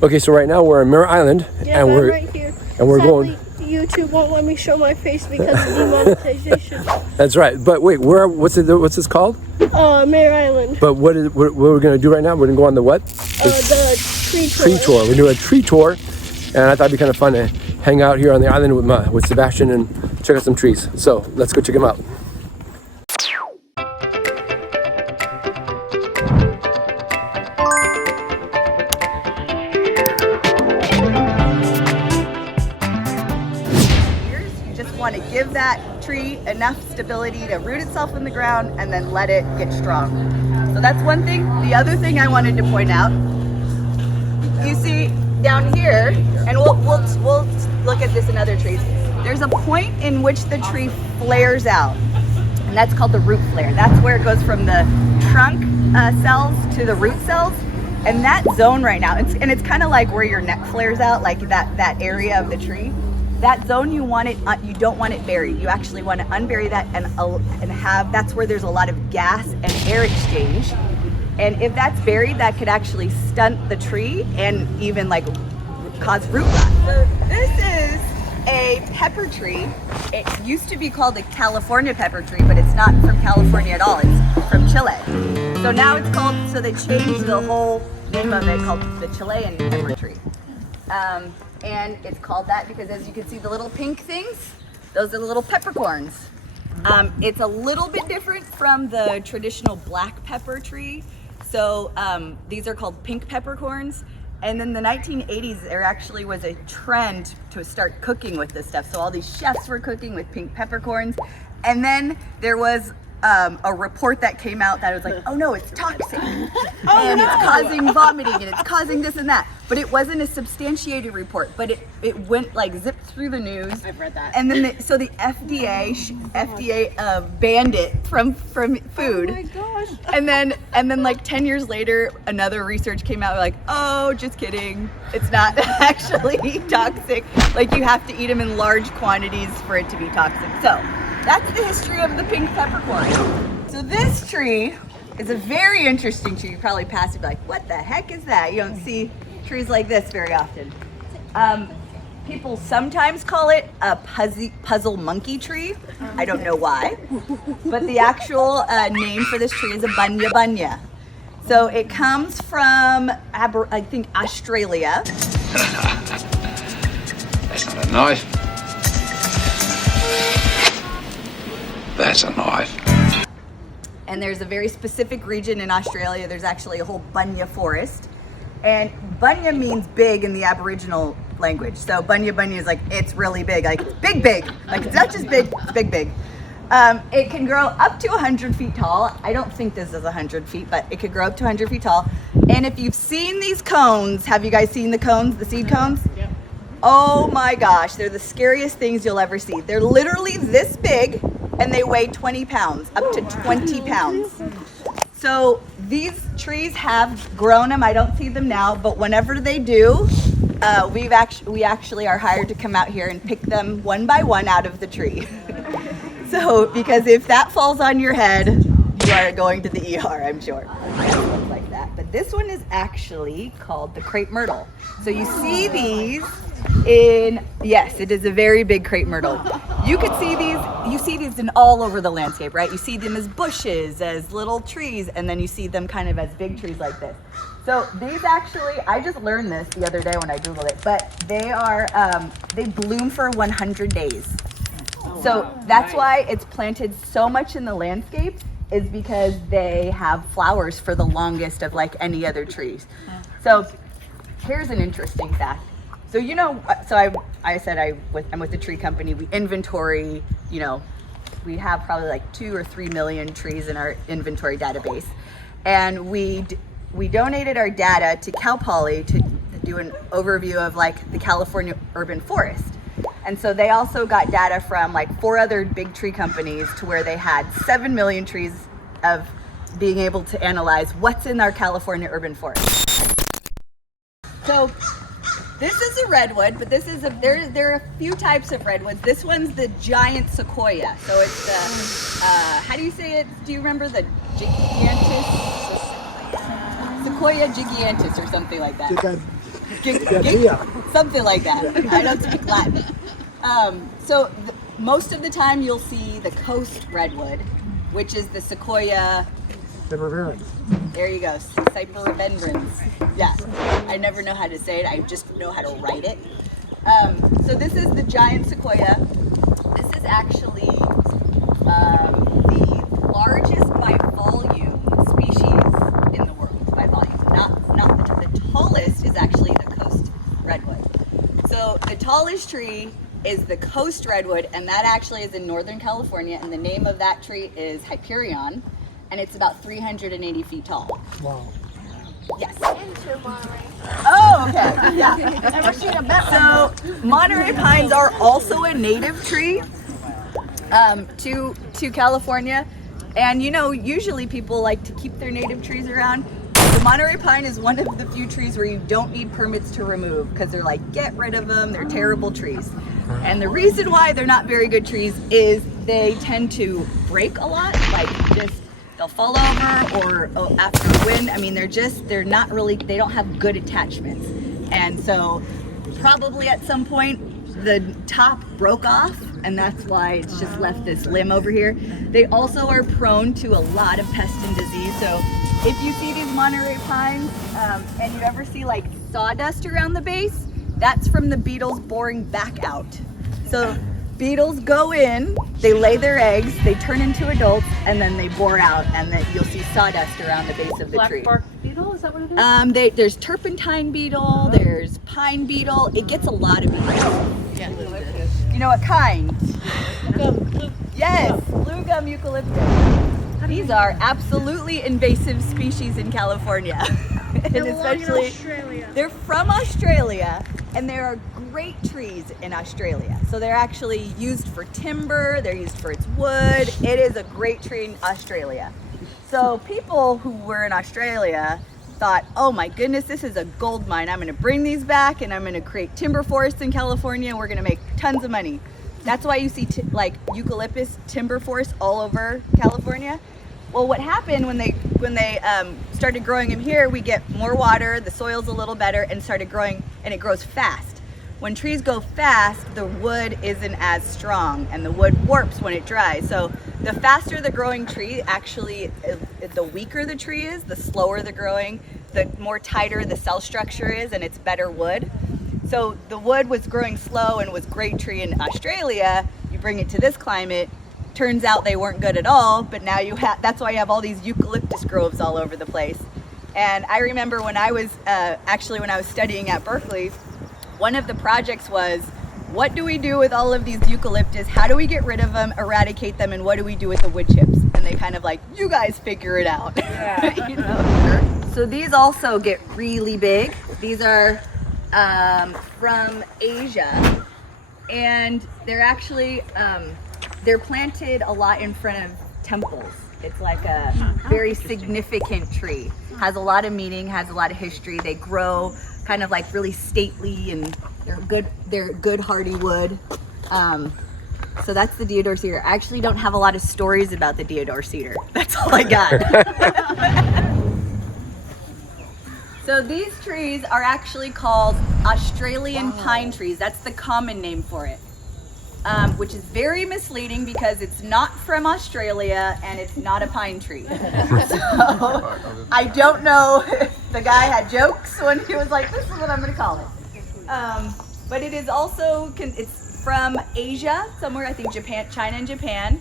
Okay, so right now we're on Mare Island, Yeah, and I'm we're right here. and we're Sadly, going. YouTube won't let me show my face because of demonetization. That's right. But wait, what's this called? Mare Island. But what we're gonna do right now? We're gonna go on the what? The tree tour. Tree tour. We're doing a tree tour, and I thought it'd be kind of fun to hang out here on the island with Sebastian and check out some trees. So let's go check them out. Want to give that tree enough stability to root itself in the ground and then let it get strong. So that's one thing. The other thing I wanted to point out, you see down here, and we'll look at this in other trees. There's a point in which the tree flares out, and that's called the root flare. That's where it goes from the trunk cells to the root cells. And that zone right now, it's kind of like where your neck flares out, like that area of the tree. That zone, you don't want it buried. You actually want to unbury that and have, that's where there's a lot of gas and air exchange. And if that's buried, that could actually stunt the tree and even like cause root rot. So this is a pepper tree. It used to be called a California pepper tree, but it's not from California at all. It's from Chile. So now it's called, so they changed the whole name of it, called the Chilean pepper tree. And it's called that because, as you can see, the little pink things, those are the little peppercorns. It's a little bit different from the traditional black pepper tree. So these are called pink peppercorns. And in the 1980s, there actually was a trend to start cooking with this stuff. So all these chefs were cooking with pink peppercorns. And then there was a report that came out that was like, oh no, it's toxic. And it's causing vomiting and it's causing this and that. But it wasn't a substantiated report, but it went like zipped through the news. I've read that. And then so the FDA banned it from food. Oh my gosh. And then like 10 years later, another research came out like, oh, just kidding. It's not actually toxic. Like you have to eat them in large quantities for it to be toxic. So that's the history of the pink peppercorn. So this tree is a very interesting tree. You probably pass it and be like, what the heck is that? You don't see trees like this very often. People sometimes call it a puzzle monkey tree. I don't know why. But the actual name for this tree is a bunya bunya. So it comes from, I think, Australia. That's not a knife. That's a knife. And there's a very specific region in Australia. There's actually a whole bunya forest. And bunya means big in the Aboriginal language. So bunya bunya is like, it's really big. Like, it's big, big. Like, it's not just big, it's big, big. It can grow up to 100 feet tall. I don't think this is 100 feet, but it could grow up to 100 feet tall. And if you've seen these cones, have you guys seen the cones, the seed cones? Yep. Oh my gosh, they're the scariest things you'll ever see. They're literally this big, and they weigh 20 pounds, up to 20 pounds. So these trees have grown them. I don't see them now, but whenever they do, we actually are hired to come out here and pick them one by one out of the tree. So, because if that falls on your head, you are going to the ER, I'm sure. Like that. But this one is actually called the crepe myrtle. So you see these yes, it is a very big crepe myrtle. You see these in all over the landscape, right? You see them as bushes, as little trees, and then you see them kind of as big trees like this. So these actually, I just learned this the other day when I Googled it, but they bloom for 100 days. So that's why it's planted so much in the landscape, is because they have flowers for the longest of like any other trees. So here's an interesting fact. So I said I'm with the tree company. We inventory, we have probably like 2 or 3 million trees in our inventory database, and we donated our data to Cal Poly to do an overview of like the California urban forest. And so they also got data from like 4 other big tree companies to where they had 7 million trees of being able to analyze what's in our California urban forest. So this is a redwood, but there are a few types of redwoods. This one's the giant sequoia. So it's the, how do you say it? Do you remember the gigantus? Sequoia gigantus or something like that. Something like that. I don't speak Latin. So most of the time you'll see the coast redwood, which is the Sequoia. There you go, Cyperibendrins. Yeah, I never know how to say it. I just know how to write it. So this is the giant sequoia. This is actually the largest by volume species in the world. By volume, not the tallest is actually the coast redwood. So the tallest tree is the coast redwood, and that actually is in Northern California, and the name of that tree is Hyperion, and it's about 380 feet tall. Wow. Yes. Oh, okay. Yeah. So Monterey pines are also a native tree to California, and you know, usually people like to keep their native trees around. The Monterey pine is one of the few trees where you don't need permits to remove, because they're like, get rid of them, they're terrible trees. And the reason why they're not very good trees is they tend to break a lot, like just they'll fall over, or after the wind. I mean, they're not really, they don't have good attachments. And so probably at some point the top broke off, and that's why it's just left this limb over here. They also are prone to a lot of pest and disease. So if you see these Monterey pines and you ever see like sawdust around the base, that's from the beetles boring back out. So beetles go in, they lay their eggs, they turn into adults, and then they bore out, and then you'll see sawdust around the base of the tree. Black bark beetle, is that what it is? There's turpentine beetle, there's pine beetle. It gets a lot of beetles. Yeah. You know what kind? Yes, blue gum eucalyptus. These are absolutely invasive species in California. And especially, Australia. they're from Australia, and there are great trees in Australia. So they're actually used for timber, they're used for its wood. It is a great tree in Australia. So people who were in Australia thought, oh my goodness, this is a gold mine. I'm gonna bring these back, and I'm gonna create timber forests in California, and we're gonna make tons of money. That's why you see like eucalyptus timber forests all over California. Well, what happened when they started growing them here, we get more water, the soil's a little better, and started growing, and it grows fast. When trees go fast, the wood isn't as strong, and the wood warps when it dries. So the faster the growing tree, actually, the weaker the tree is, the slower the growing, the more tighter the cell structure is, and it's better wood. So the wood was growing slow and was great tree in Australia. You bring it to this climate, turns out they weren't good at all, but now that's why you have all these eucalyptus groves all over the place. And I remember when I was studying at Berkeley, one of the projects was, what do we do with all of these eucalyptus? How do we get rid of them, eradicate them, and what do we do with the wood chips? And they kind of like, you guys figure it out. Yeah. You know? So these also get really big. These are from Asia, and they're actually they're planted a lot in front of temples. It's like a very significant tree. Has a lot of meaning, has a lot of history. They grow kind of like really stately, and they're good hardy wood. So that's the deodar cedar. I actually don't have a lot of stories about the deodar cedar. That's all I got. So these trees are actually called Australian pine trees. That's the common name for it. Which is very misleading because it's not from Australia and it's not a pine tree. So I don't know if the guy had jokes when he was like, this is what I'm going to call it. But it is also, it's from Asia, somewhere, I think Japan, China and Japan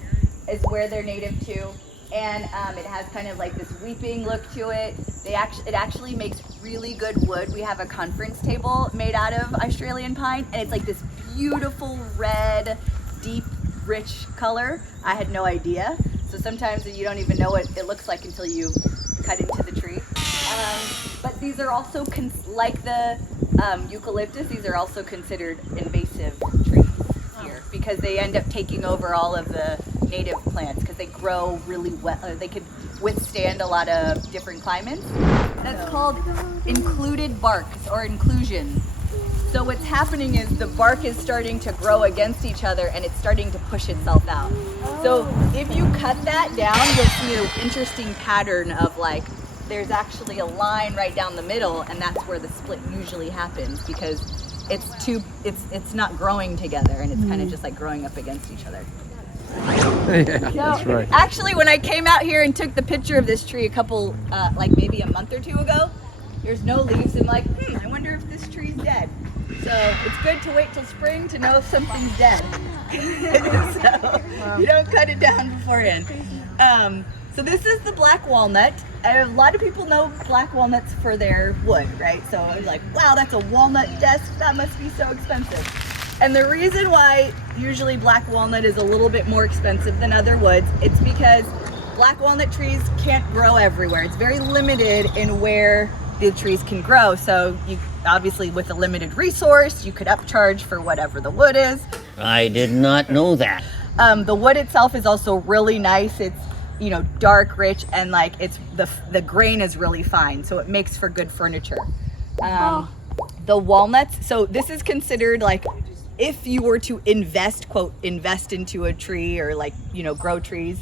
is where they're native to. And it has kind of like this weeping look to it. It actually makes really good wood. We have a conference table made out of Australian pine, and it's like this beautiful red, deep, rich color. I had no idea. So sometimes you don't even know what it looks like until you cut into the tree. But these are also, like the eucalyptus, these are also considered invasive trees here because they end up taking over all of the native plants because they grow really well. They could withstand a lot of different climates. That's called included barks or inclusion. So what's happening is the bark is starting to grow against each other and it's starting to push itself out. So if you cut that down, you'll see an interesting pattern of like there's actually a line right down the middle, and that's where the split usually happens because it's not growing together, and it's kind of just like growing up against each other. Yeah, that's right. Actually, when I came out here and took the picture of this tree a couple, like maybe a month or two ago, there's no leaves. I'm like, I wonder if this tree's dead. So it's good to wait till spring to know if something's dead. So you don't cut it down beforehand. So this is the black walnut. A lot of people know black walnuts for their wood, right? So I was like, wow, that's a walnut desk. That must be so expensive. And the reason why usually black walnut is a little bit more expensive than other woods, it's because black walnut trees can't grow everywhere. It's very limited in where the trees can grow. So you obviously, with a limited resource, you could upcharge for whatever the wood is. I did not know that. The wood itself is also really nice. It's, you know, dark, rich, and like it's the grain is really fine, so it makes for good furniture. The walnuts, so this is considered like, if you were to invest, quote, invest into a tree or like, you know, grow trees,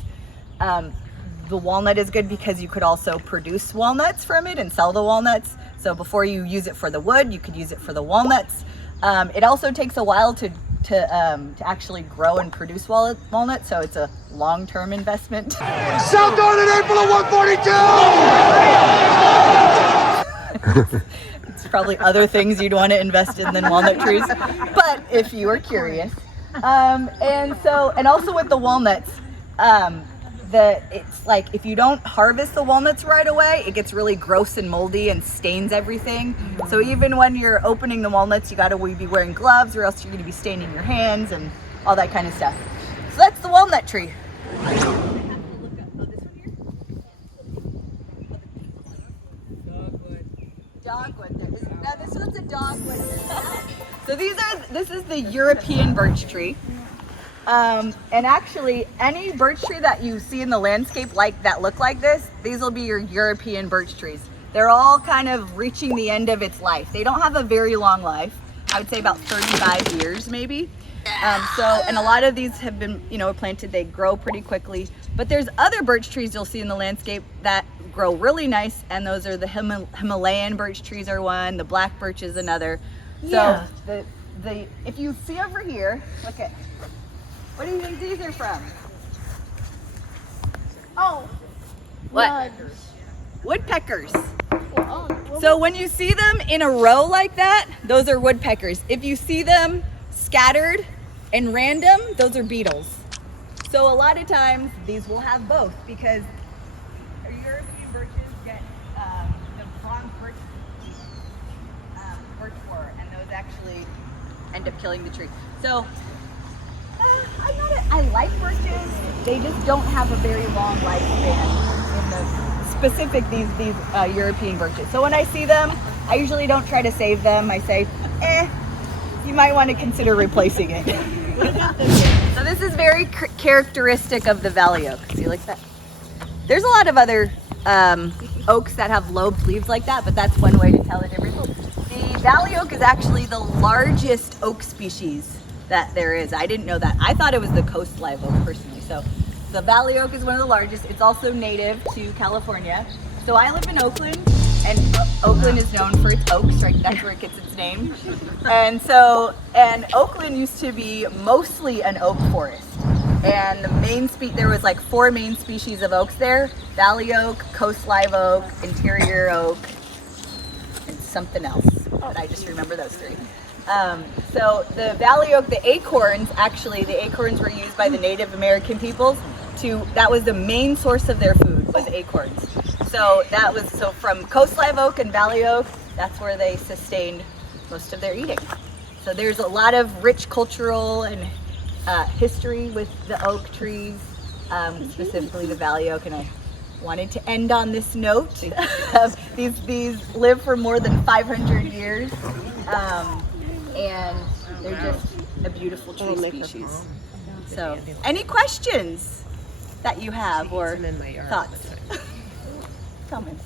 the walnut is good because you could also produce walnuts from it and sell the walnuts. So before you use it for the wood, you could use it for the walnuts. It also takes a while to actually grow and produce walnuts, so it's a long-term investment. South on in April of 142! It's probably other things you'd want to invest in than walnut trees, but if you are curious. And also with the walnuts, it's like if you don't harvest the walnuts right away, it gets really gross and moldy and stains everything. So even when you're opening the walnuts, you gotta be wearing gloves, or else you're gonna be staining your hands and all that kind of stuff. So that's the walnut tree. Dogwood. No, this one's a dogwood. So this is the European birch tree. And actually, any birch tree that you see in the landscape that look like this, these will be your European birch trees. They're all kind of reaching the end of its life. They don't have a very long life. I would say about 35 years maybe. And a lot of these have been, you know, planted. They grow pretty quickly. But there's other birch trees you'll see in the landscape that grow really nice, and those are the Himalayan birch trees are one. The black birch is another. Yeah. So if you see over here, look at. What do you think these are from? Oh. What? Woodpeckers. Well, So when you see them in a row like that, those are woodpeckers. If you see them scattered and random, those are beetles. So a lot of times these will have both, because European birches get the wrong birch spore, and those actually end up killing the tree. So I like birches. They just don't have a very long lifespan in the specific these European birches. So when I see them, I usually don't try to save them. I say, you might want to consider replacing it. So this is very characteristic of the valley oak. See, like that? There's a lot of other oaks that have lobed leaves like that, but that's one way to tell the difference. The valley oak is actually the largest oak species that there is. I didn't know that. I thought it was the coast live oak personally. So the valley oak is one of the largest. It's also native to California. So I live in Oakland, and Oakland is known for its oaks, right? That's where it gets its name. And Oakland used to be mostly an oak forest. And there was like 4 main species of oaks there: valley oak, coast live oak, interior oak, and something else. But I just remember those 3. So the valley oak, the acorns were used by the Native American peoples that was the main source of their food, was acorns. So from coast live oak and valley oak, that's where they sustained most of their eating. So there's a lot of rich cultural and history with the oak trees, specifically the valley oak, and I wanted to end on this note. These live for more than 500 years. And they're just a beautiful tree species. So, any questions that you have or thoughts? Comments?